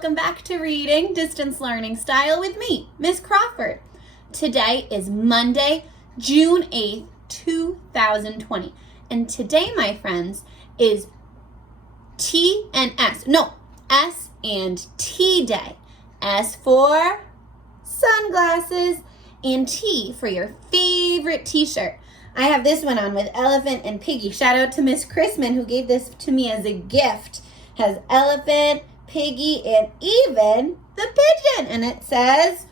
welcome back to Reading Distance Learning Style with me, Miss Crawford. Today is Monday, June 8th, 2020. And today, my friends, is S and T day. S for sunglasses and T for your favorite t-shirt. I have this one on with elephant and piggy. Shout out to Miss Chrisman who gave this to me as a gift. Has elephant, piggy, and even the pigeon. And it says,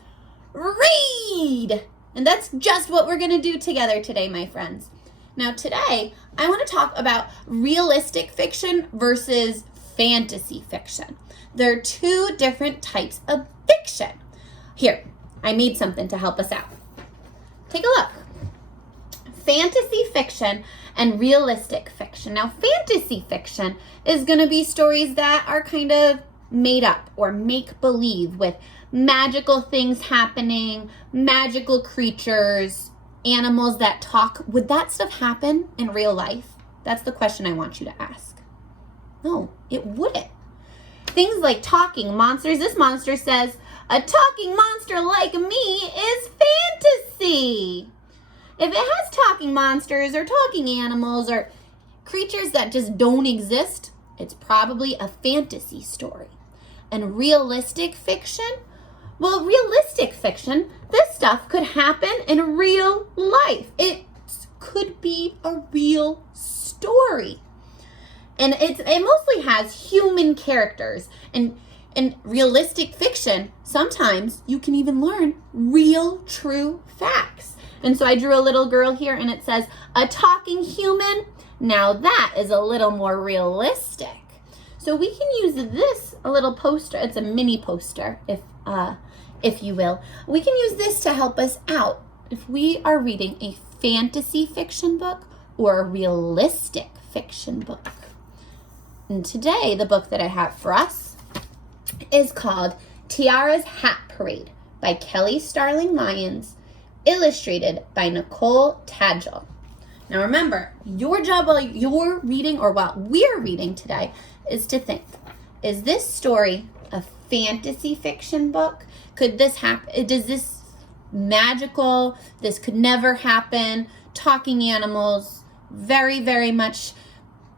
read. And that's just what we're going to do together today, my friends. Now today, I want to talk about realistic fiction versus fantasy fiction. There are two different types of fiction. Here, I made something to help us out. Take a look. Fantasy fiction and realistic fiction. Now, fantasy fiction is going to be stories that are kind of made up or make-believe with magical things happening, magical creatures, animals that talk. Would that stuff happen in real life? That's the question I want you to ask. No, it wouldn't. Things like talking monsters. This monster says, a talking monster like me is fantasy. If it has talking monsters or talking animals or creatures that just don't exist, it's probably a fantasy story. And realistic fiction? Well, realistic fiction, this stuff could happen in real life. It could be a real story. And it mostly has human characters. And in realistic fiction, sometimes you can even learn real, true facts. And so I drew a little girl here and it says, a talking human. Now that is a little more realistic. So we can use this, a little poster. It's a mini poster, if you will. We can use this to help us out if we are reading a fantasy fiction book or a realistic fiction book. And today, the book that I have for us is called Tiara's Hat Parade by Kelly Starling Lyons, illustrated by Nicole Tadgell. Now remember, your job while you're reading or while we're reading today is to think, is this story a fantasy fiction book? Could this happen? Does this magical, this could never happen, talking animals, very, very much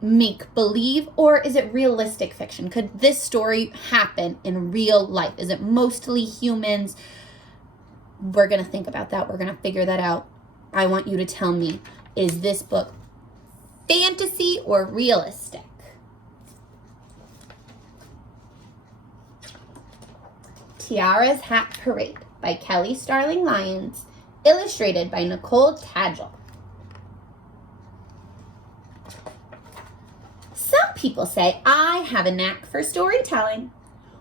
make believe, or is it realistic fiction? Could this story happen in real life? Is it mostly humans? We're going to think about that. We're going to figure that out. I want you to tell me, is this book fantasy or realistic? Tiara's Hat Parade by Kelly Starling Lyons, illustrated by Nicole Tadgell. Some people say I have a knack for storytelling.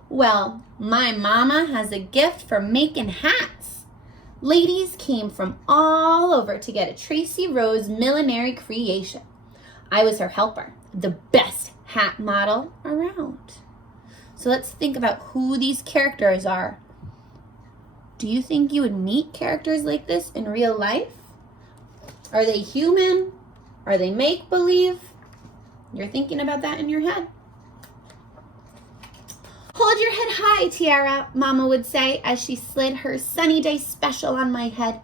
Well, my mama has a gift for making hats. Ladies came from all over to get a Tracy Rose millinery creation. I was her helper, the best hat model around. So let's think about who these characters are. Do you think you would meet characters like this in real life? Are they human? Are they make-believe? You're thinking about that in your head. Hold your head high, Tiara, Mama would say as she slid her sunny day special on my head.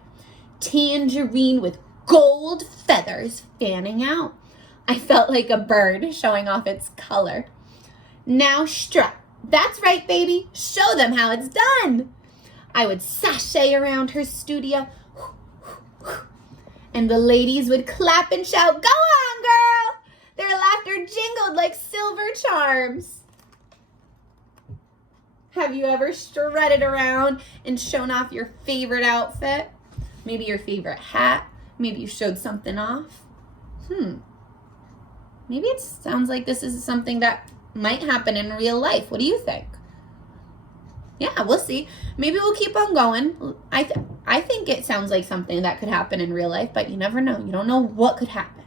Tangerine with gold feathers fanning out. I felt like a bird showing off its color. Now strut. That's right, baby. Show them how it's done. I would sashay around her studio. And the ladies would clap and shout, go on, girl. Their laughter jingled like silver charms. Have you ever strutted around and shown off your favorite outfit? Maybe your favorite hat? Maybe you showed something off? Maybe it sounds like this is something that might happen in real life. What do you think? Yeah, we'll see. Maybe we'll keep on going. I think it sounds like something that could happen in real life, but you never know. You don't know what could happen.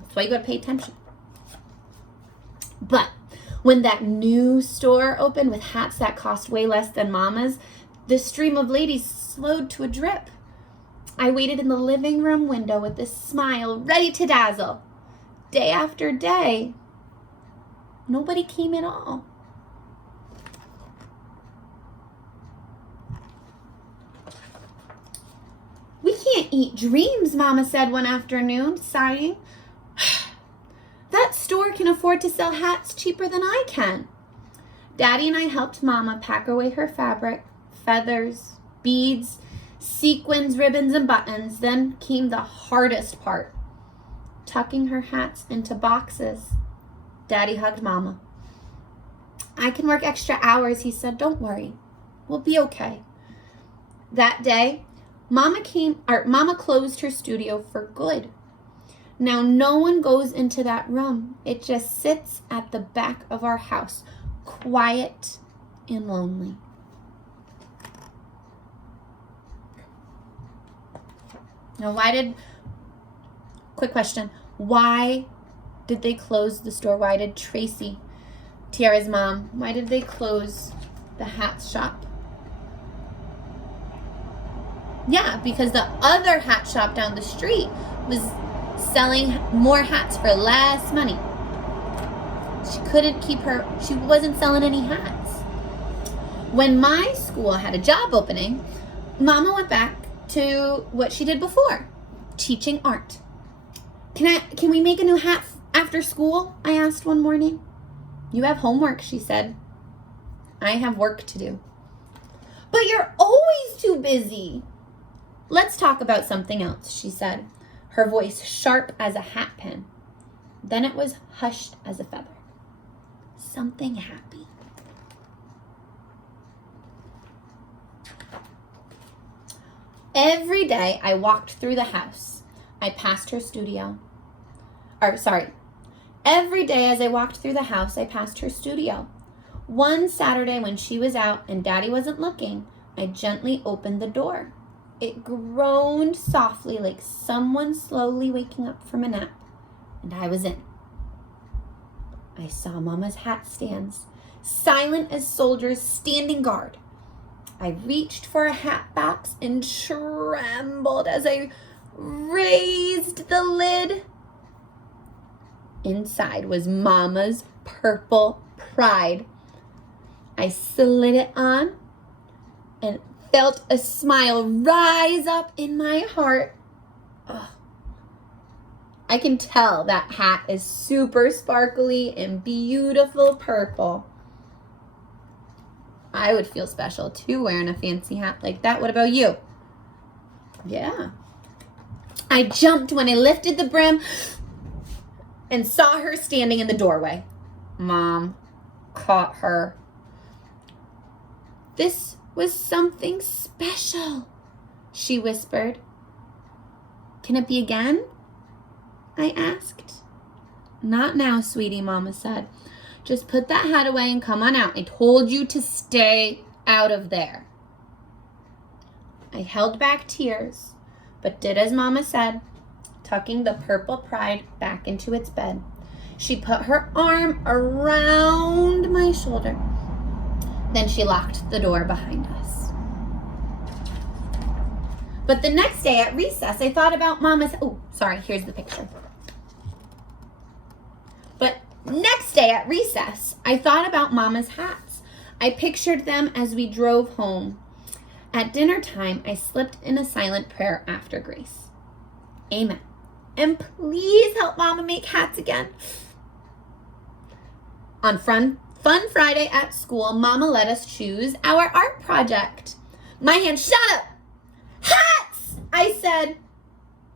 That's why you got to pay attention. But when that new store opened with hats that cost way less than Mama's, the stream of ladies slowed to a drip. I waited in the living room window with a smile ready to dazzle. Day after day, nobody came at all. can't eat dreams, Mama said one afternoon, sighing. That store can afford to sell hats cheaper than I can. Daddy and I helped Mama pack away her fabric, feathers, beads, sequins, ribbons, and buttons. Then came the hardest part, tucking her hats into boxes. Daddy hugged Mama. I can work extra hours, he said. Don't worry. We'll be okay. That day, Mama closed her studio for good. Now no one goes into that room. It just sits at the back of our house, quiet and lonely. Now quick question, why did they close the store? Why did Tracy, Tiara's mom, why did they close the hat shop? Yeah, because the other hat shop down the street was selling more hats for less money. She wasn't selling any hats. When my school had a job opening, Mama went back to what she did before, teaching art. Can we make a new hat after school? I asked one morning. You have homework, she said. I have work to do. But you're always too busy. Let's talk about something else, she said, her voice sharp as a hat pin. Then it was hushed as a feather. Something happy. Every day I walked through the house. I passed her studio. Every day as I walked through the house, I passed her studio. One Saturday when she was out and Daddy wasn't looking, I gently opened the door. It groaned softly like someone slowly waking up from a nap, and I was in. I saw Mama's hat stands, silent as soldiers standing guard. I reached for a hat box and trembled as I raised the lid. Inside was Mama's purple pride. I slid it on and felt a smile rise up in my heart. Oh, I can tell that hat is super sparkly and beautiful purple. I would feel special too wearing a fancy hat like that. What about you? Yeah. I jumped when I lifted the brim and saw her standing in the doorway. Mom caught her. This was something special, she whispered. Can it be again? I asked. Not now, sweetie, Mama said. Just put that hat away and come on out. I told you to stay out of there. I held back tears, but did as Mama said, tucking the purple pride back into its bed. She put her arm around my shoulder. Then she locked the door behind us. But the next day at recess, I thought about Mama's... Oh, sorry, here's the picture. But next day at recess, I thought about Mama's hats. I pictured them as we drove home. At dinner time, I slipped in a silent prayer after grace. Amen. And please help Mama make hats again. On Fun Friday at school, Mama let us choose our art project. My hand shut up. Hats, I said.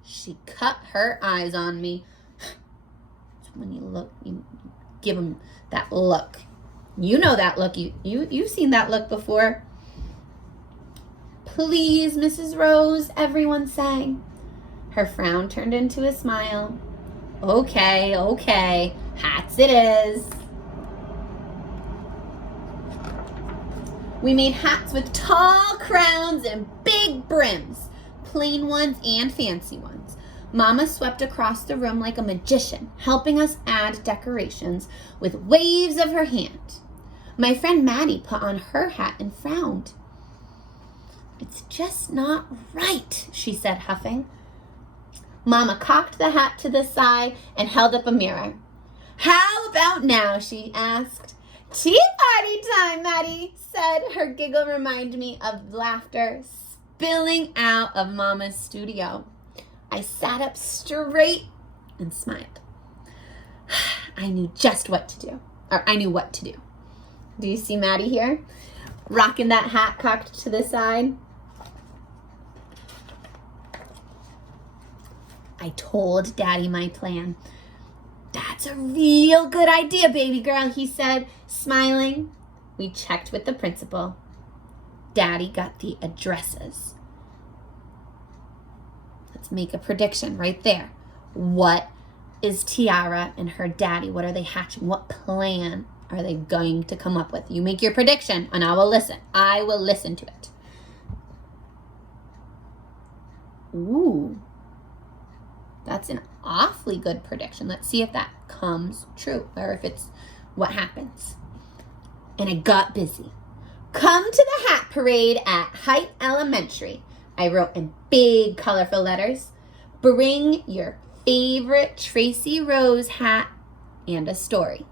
She cut her eyes on me. When you look, you give them that look. You know that look. You've seen that look before. Please, Mrs. Rose, everyone sang. Her frown turned into a smile. Okay, hats it is. We made hats with tall crowns and big brims, plain ones and fancy ones. Mama swept across the room like a magician, helping us add decorations with waves of her hand. My friend Maddie put on her hat and frowned. It's just not right, she said, huffing. Mama cocked the hat to the side and held up a mirror. How about now, she asked. Tea party time, Maddie said. Her giggle reminded me of laughter spilling out of Mama's studio. I sat up straight and smiled. I knew just what to do, or I knew what to do. Do you see Maddie here? Rocking that hat cocked to the side. I told Daddy my plan. That's a real good idea, baby girl, he said, smiling. We checked with the principal. Daddy got the addresses. Let's make a prediction right there. What is Tiara and her daddy? What are they hatching? What plan are they going to come up with? You make your prediction and I will listen. I will listen to it. Ooh, that's an awfully good prediction. Let's see if that comes true or if it's what happens. And I got busy. Come to the hat parade at Height Elementary. I wrote in big colorful letters. Bring your favorite Tracy Rose hat and a story.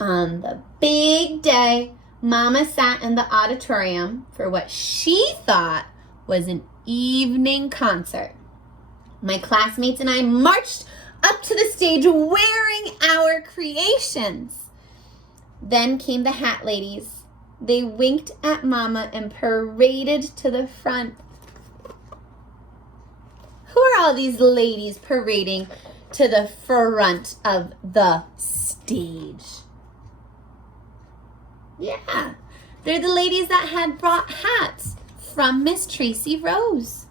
On the big day, Mama sat in the auditorium for what she thought was an evening concert. My classmates and I marched up to the stage wearing our creations. Then came the hat ladies. They winked at Mama and paraded to the front. Who are all these ladies parading to the front of the stage? Yeah, they're the ladies that had brought hats from Miss Tracy Rose.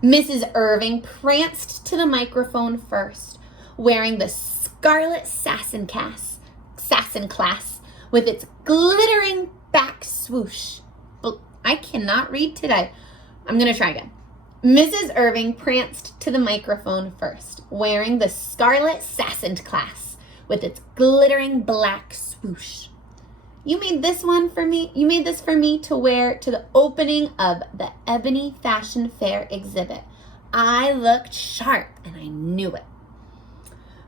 Mrs. Irving pranced to the microphone first, wearing the scarlet Sassin class with its glittering back swoosh. I cannot read today. I'm going to try again. Mrs. Irving pranced to the microphone first, wearing the scarlet Sassin class with its glittering black swoosh. You made this one for me. You made this for me to wear to the opening of the Ebony Fashion Fair exhibit. I looked sharp and I knew it.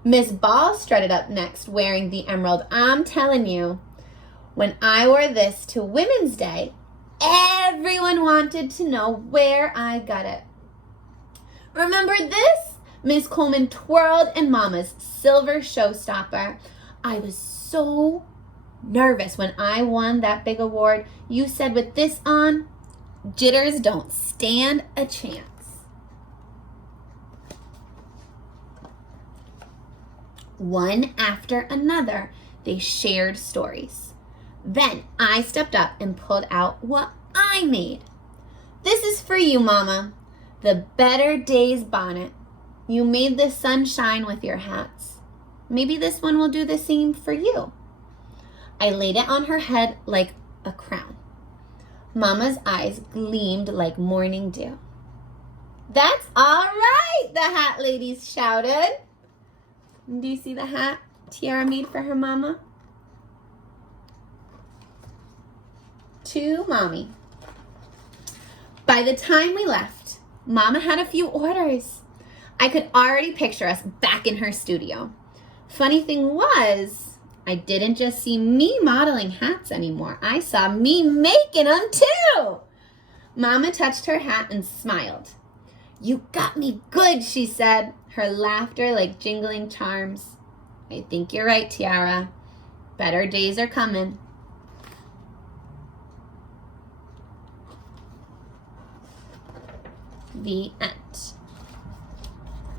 Miss Ball strutted up next wearing the emerald. I'm telling you, when I wore this to Women's Day, everyone wanted to know where I got it. Remember this? Miss Coleman twirled in Mama's silver showstopper. I was so nervous when I won that big award. You said with this on, jitters don't stand a chance. One after another, they shared stories. Then I stepped up and pulled out what I made. This is for you, Mama. The Better Days bonnet. You made the sun shine with your hats. Maybe this one will do the same for you. I laid it on her head like a crown. Mama's eyes gleamed like morning dew. That's all right, the hat ladies shouted. Do you see the hat Tiara made for her mama? To Mommy. By the time we left, Mama had a few orders. I could already picture us back in her studio. Funny thing was, I didn't just see me modeling hats anymore. I saw me making them too. Mama touched her hat and smiled. You got me good, she said, her laughter like jingling charms. I think you're right, Tiara. Better days are coming. The end.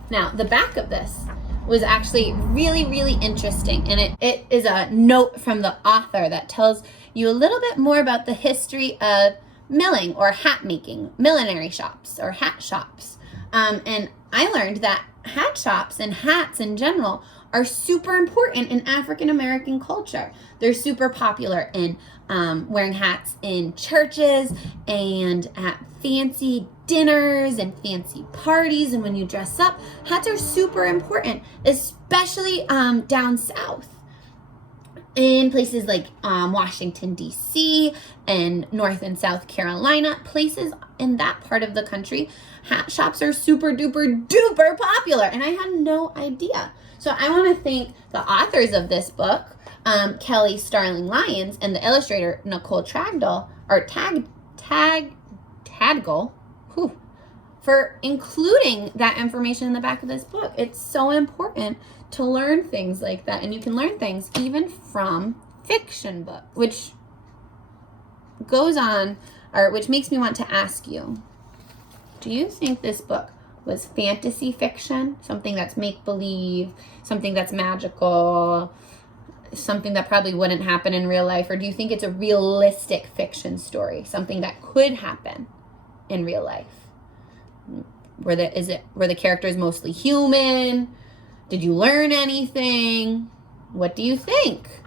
Now, the back of this was actually really, really interesting. And it is a note from the author that tells you a little bit more about the history of milling or hat making, millinery shops or hat shops. And I learned that hat shops and hats in general are super important in African American culture. They're super popular in wearing hats in churches and at fancy dinners and fancy parties. And when you dress up, hats are super important, especially down south. In places like Washington, D.C. and North and South Carolina, places in that part of the country, hat shops are super duper duper popular. And I had no idea. So I want to thank the authors of this book, Kelly Starling Lyons, and the illustrator Nicole Tadgell, Tadgell, for including that information in the back of this book. It's so important to learn things like that, and you can learn things even from fiction book, which goes on, or which makes me want to ask you, do you think this book was fantasy fiction, something that's make-believe, something that's magical, something that probably wouldn't happen in real life, or do you think it's a realistic fiction story, something that could happen in real life? Were the characters mostly human? Did you learn anything? What do you think?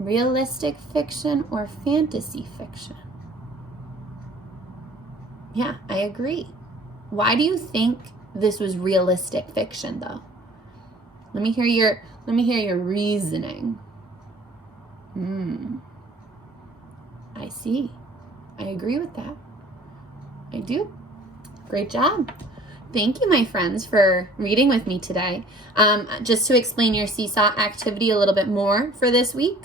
Realistic fiction or fantasy fiction? Yeah, I agree. Why do you think this was realistic fiction, though? Let me hear your reasoning. I see. I agree with that. I do. Great job. Thank you, my friends, for reading with me today. Just to explain your seesaw activity a little bit more for this week,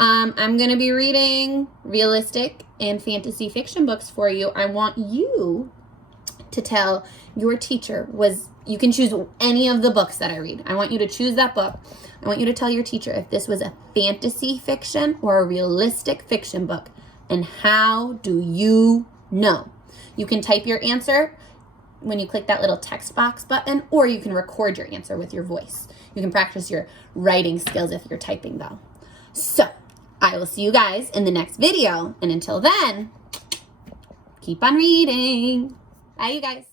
I'm going to be reading realistic and fantasy fiction books for you. I want you to tell your teacher you can choose any of the books that I read. I want you to choose that book. I want you to tell your teacher if this was a fantasy fiction or a realistic fiction book, and how do you know? You can type your answer when you click that little text box button, or you can record your answer with your voice. You can practice your writing skills if you're typing, though. So I will see you guys in the next video, and until then, keep on reading. Bye, you guys.